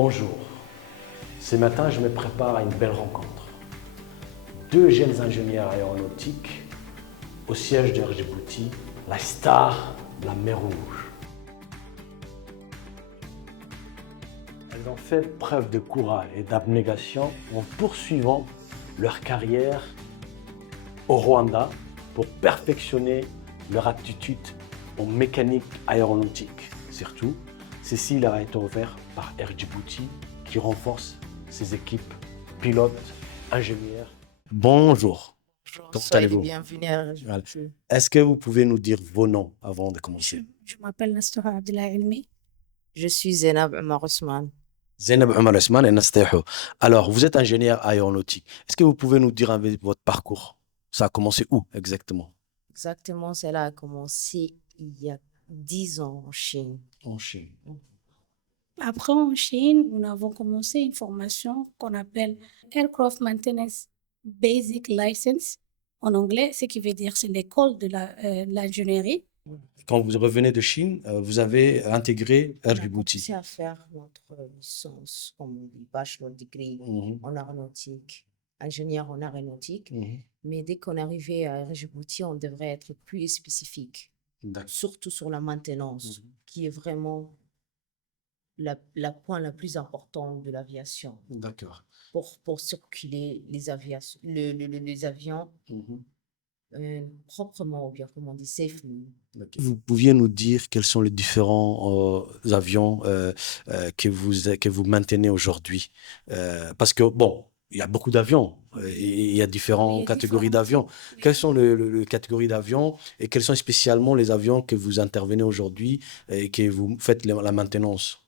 Bonjour. Ce matin, je me prépare à une belle rencontre. Deux jeunes ingénieurs aéronautiques au siège de Djibouti, la star de la mer Rouge. Elles ont fait preuve de courage et d'abnégation en poursuivant leur carrière au Rwanda pour perfectionner leur aptitude en mécanique aéronautique. Surtout, ceci leur a été offert par Air Djibouti qui renforce ses équipes pilotes, ingénieurs. Bonjour. Bonjour, Comment soyez les allez-vous? bienvenus à Voilà. Djibouti. Est-ce que vous pouvez nous dire vos noms avant de commencer? Je m'appelle Nastora Abdullah Ilmi. Je suis Zainab Omar Ousmane. Zainab Omar Ousmane et Nasteho. Alors, vous êtes ingénieur aéronautique. Est-ce que vous pouvez nous dire avec votre parcours? Ça a commencé où exactement? Exactement, cela a commencé il y a 10 ans en Chine. En Chine. Après, en Chine, nous avons commencé une formation qu'on appelle Aircraft Maintenance Basic License en anglais, ce qui veut dire c'est l'école de l'ingénierie. Quand vous revenez de Chine, vous avez intégré On Air a Djibouti. commencé à faire notre licence, comme on dit, bachelor degree Mhm, en aéronautique, ingénieur en aéronautique. mhm. Mais dès qu'on arrivait à Djibouti, on devrait être plus spécifique, D'accord. surtout sur la maintenance, qui est vraiment la point la plus importante de l'aviation. D'accord. Pour circuler les avions proprement, ou bien comme on dit, safely. Vous pouviez nous dire quels sont les différents avions que vous maintenez aujourd'hui? Parce que, bon, il y a beaucoup d'avions, et il y a différentes Il y a catégories différents d'avions. types. Quelles sont les catégories d'avions et quels sont spécialement les avions que vous intervenez aujourd'hui et que vous faites la maintenance?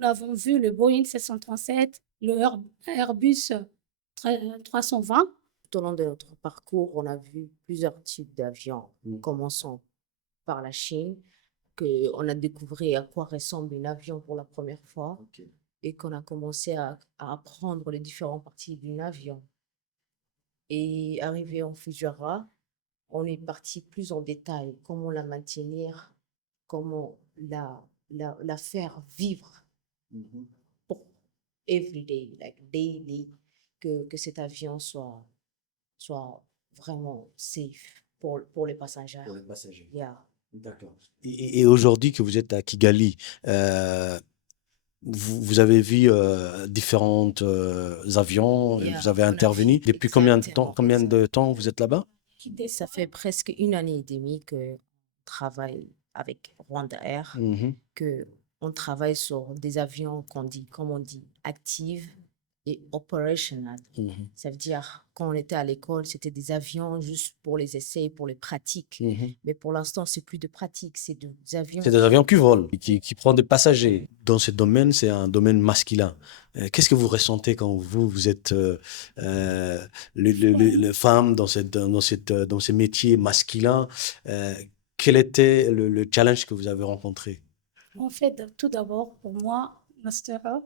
Nous avons vu le Boeing 737, le Airbus 320. Tout au long de notre parcours, on a vu plusieurs types d'avions. Commençons par la Chine, qu'on a découvert à quoi ressemble un avion pour la première fois et qu'on a commencé à apprendre les différentes parties d'un avion. Et arrivé en Fujairah, on est parti plus en détail, comment la maintenir, comment la faire vivre pour everyday, like daily, que cet avion soit vraiment safe pour les passagers. Pour les passagers. Yeah. D'accord. Et aujourd'hui que vous êtes à Kigali, vous avez vu différents avions, Yeah, vous avez on a intervenu. vu Depuis exactement, combien de temps vous êtes là-bas? Ça fait presque 1 année et demie que travaille avec Rwanda Air, Mhm. que on travaille sur des avions comme on dit, actives et operational. Mhm. Ça veut dire, quand on était à l'école, c'était des avions juste pour les essais, pour les pratiques. Mhm. Mais pour l'instant, c'est plus de pratique, c'est des avions. C'est des avions qui volent, qui prennent des passagers. Dans ce domaine, c'est un domaine masculin. Qu'est-ce que vous ressentez quand vous êtes le femme dans ces métiers masculins? Quel était le challenge que vous avez rencontré? En fait, tout d'abord, pour moi, Nastora,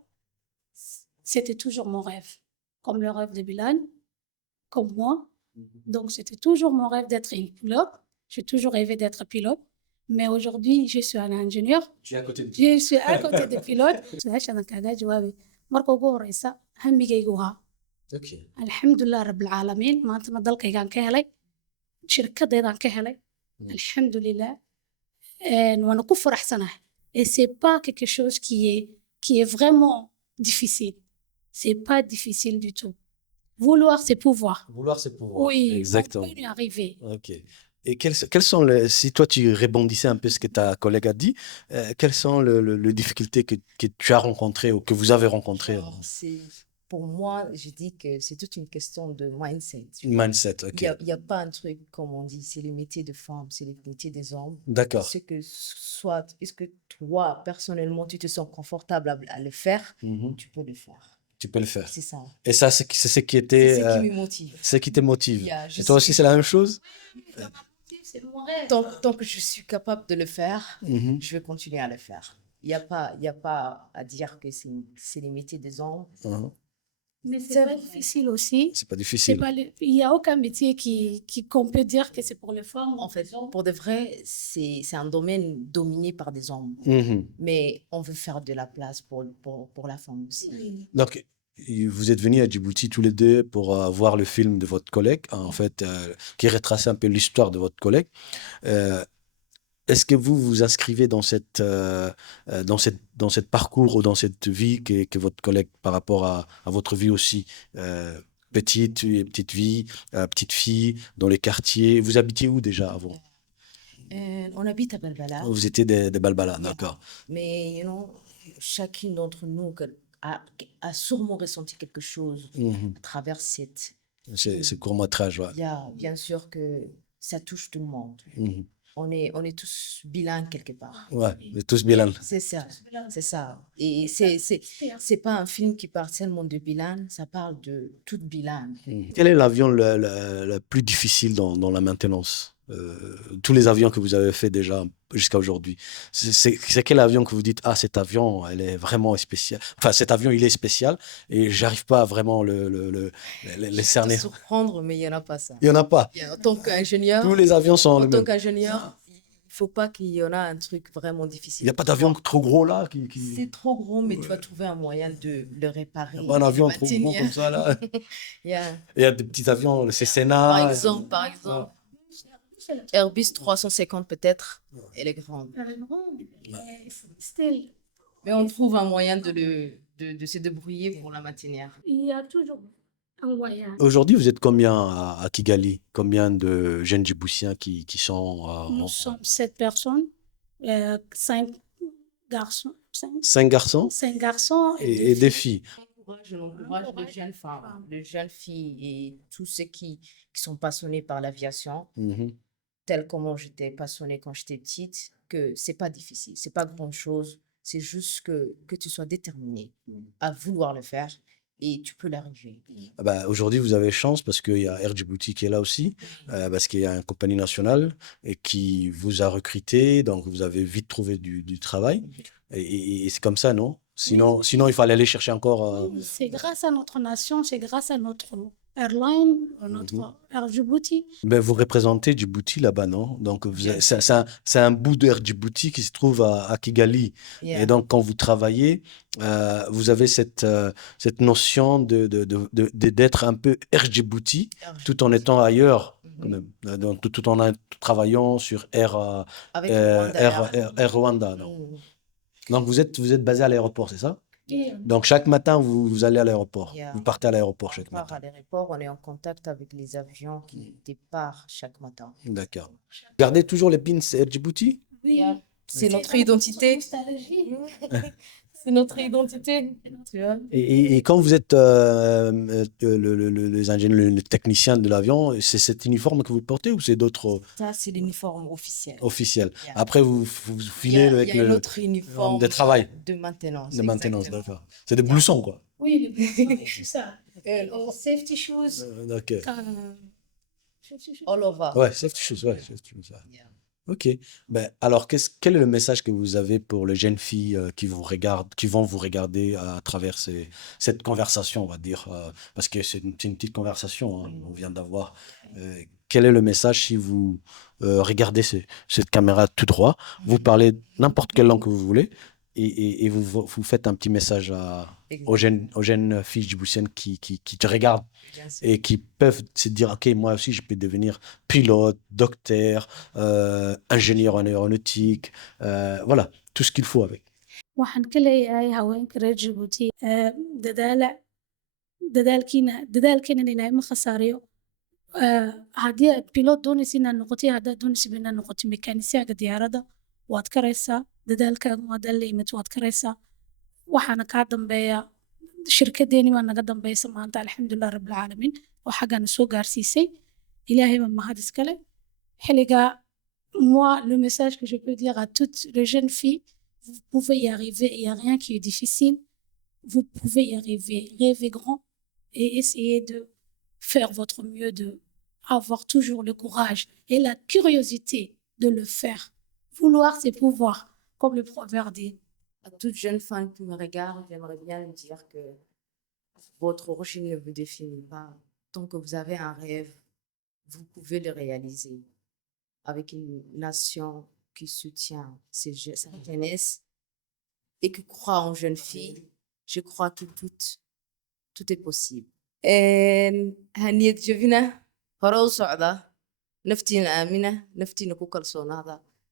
c'était toujours mon rêve. Comme le rêve de Bilal, comme moi. Donc, c'était toujours mon rêve d'être une pilote. J'ai toujours rêvé d'être pilote. Mais aujourd'hui, je suis un ingénieur. Tu es à côté de Je suis à côté des pilotes. marka ugu horeysa hamigaygu ahaa Ok. alxamdulilah rabilcaalamiin maantana dalkaygaan ka helay shirkadeydaan ka helay alxamdulilah waana ku faraxsanahay et c'est pas quelque chose qui est vraiment difficile, c'est pas difficile du tout. Vouloir c'est pouvoir. Vouloir, c'est pouvoir. Oui, Exactement. on peut y arriver. Ok. Et quelles sont si toi tu rebondissais un peu ce que ta collègue a dit, quelles sont les difficultés que tu as rencontrées ou que vous avez rencontrées? Pour moi, je dis que c'est toute une question de mindset. Mindset, ok. Il y a pas un truc, comme on dit, c'est le métier de femme, c'est le métier des hommes. D'accord. Est-ce que toi, personnellement, tu te sens confortable à le faire, tu peux le faire. Tu peux le faire. C'est ça. Et ça, c'est ce qui était. C'est ce qui me motive. Ce qui te motive. Yeah, Et toi aussi, c'est la même chose? C'est mon rêve. Tant que je suis capable de le faire, Mhm. je vais continuer à le faire. Il y a pas à dire que c'est les métiers des hommes. Mhm. Mais c'est pas difficile aussi. C'est pas difficile. Il n'y a aucun métier qu'on peut dire que c'est pour les femmes. En fait, pour de vrai, c'est un domaine dominé par des hommes. Mais on veut faire de la place pour la femme aussi. Donc, vous êtes venus à Djibouti tous les deux pour voir le film de votre collègue, en fait, qui retraçait un peu l'histoire de votre collègue. Est-ce que vous vous inscrivez dans cette parcours ou dans cette vie que votre collègue par rapport à votre vie aussi petite vie, petite fille, dans les quartiers. Vous habitiez où déjà avant? On habite à Balbala. Vous étiez des Balbala, d'accord. Mais chacune d'entre nous a sûrement ressenti quelque chose à travers ce court-métrage. Ouais. Bien sûr que ça touche tout le monde. On est tous bilingues quelque part. Ouais, on est tous bilingues. C'est ça. Et c'est pas un film qui parle seulement de bilingue, ça parle de toute bilingue. Quel est l'avion le plus difficile dans la maintenance? Tous les avions que vous avez fait déjà jusqu'à aujourd'hui. C'est quel avion que vous dites, ah, cet avion, elle est vraiment spécial. Enfin, cet avion, il est spécial et j'arrive pas à vraiment le cerner. Je vais te surprendre, mais il y en a pas ça. Il y en a pas. En tant qu'ingénieur. Tous les avions sont le même. En tant qu'ingénieur, il faut pas qu'il y en a un truc vraiment difficile. Il n'y a pas d'avion trop gros là C'est trop gros, mais tu vas trouver un moyen de le réparer. Il y a pas un avion trop gros comme ça là. Il y a des petits avions, le Cessna. Par exemple. Airbus 350 peut-être, elle est grande. Mais on trouve un moyen de se débrouiller pour la matinière. Il y a toujours un moyen. Aujourd'hui, vous êtes combien à Kigali? Combien de jeunes Djiboutiens qui sont... Nous sommes 7 personnes, 5 garçons. 5 garçons? 5 garçons et des filles. Je l'encourage les jeunes femmes, les jeunes filles et tous ceux qui sont passionnés par l'aviation. Tel comment j'étais passionnée quand j'étais petite, que c'est pas difficile, c'est pas grand-chose, c'est juste que tu sois déterminé à vouloir le faire et tu peux l'arriver. Aujourd'hui, vous avez chance parce qu'il y a Air Djibouti qui est là aussi, parce qu'il y a une compagnie nationale et qui vous a recruté, donc vous avez vite trouvé du travail. Et c'est comme ça, non? Sinon, il fallait aller chercher encore... C'est grâce à notre nation, c'est grâce à notre airline, notre Air Djibouti. Ben, vous représentez Djibouti là-bas, non? Donc, c'est un bout d'Air Djibouti qui se trouve à Kigali. Et donc, quand vous travaillez, vous avez cette notion d'être un peu Air Djibouti, tout en étant ailleurs, donc, tout en travaillant sur Air Rwanda. Donc, vous êtes basé à l'aéroport, c'est ça? Donc, chaque matin, vous allez à l'aéroport. Vous partez à l'aéroport chaque matin. À l'aéroport, on est en contact avec les avions qui départent chaque matin. D'accord. Gardez toujours les pins Air Djibouti? Oui. C'est notre identité. C'est notre identité. Tu vois? Et quand vous êtes les ingénieurs, le technicien de l'avion, c'est cet uniforme que vous portez ou c'est d'autres? Ça, c'est l'uniforme officiel. Officiel. Après, vous filez avec un autre uniforme de travail. De maintenance. De maintenance, d'accord. C'est des bloussons, quoi. Oui, les bloussons, c'est ça. Safety shoes. D'accord. All over. Ouais, safety shoes, ouais. Ok. Alors, quel est le message que vous avez pour les jeunes filles qui vont vous regarder à travers cette conversation, on va dire, parce que c'est une petite conversation, hein, on vient d'avoir. Quel est le message si vous regardez cette caméra tout droit, vous parlez n'importe quelle langue que vous voulez et vous faites un petit message aux jeunes filles djiboutiennes qui te regardent et qui peuvent se dire, ok, moi aussi je peux devenir pilote, docteur, ingénieur en aéronautique, voilà, tout ce qu'il faut avec. waxaan ka leeyahay haweenka reer Djibouti dadaalkiina ilaahay ma khasaariyo haddii aad piloot doonaysa inaad noqoto haddaad doonaysa inaad noqoto mekanisyaga diyaaradda waad karaysaa dadaalkaaga haddaad la imid waad karaysaa waxaana kaa dambeeya shirkadeeni baa naga dambeysa maanta alxamdulilah rabbilcaalamiin oo xaggana soo gaarsiisay ilaahay baa mahad iskale xilligaa moi le message que je peux dire à toutes les jeunes filles vous pouvez y arriver, il n'y a rien qui est difficile. Vous pouvez y arriver. Rêvez grand et essayez de faire votre mieux, de avoir toujours le courage et la curiosité de le faire. Vouloir, c'est pouvoir, comme le proverbe dit. À toute jeune femme qui me regarde, j'aimerais bien lui dire que votre origine ne vous définit pas. Tant que vous avez un rêve, vous pouvez le réaliser avec une nation qui soutient sa jeunesse et qui croit en jeunes filles. Je crois que tout est possible. هنيت جبنا هروس عدا نفتينا آمنة نفتينا كوكل صونادا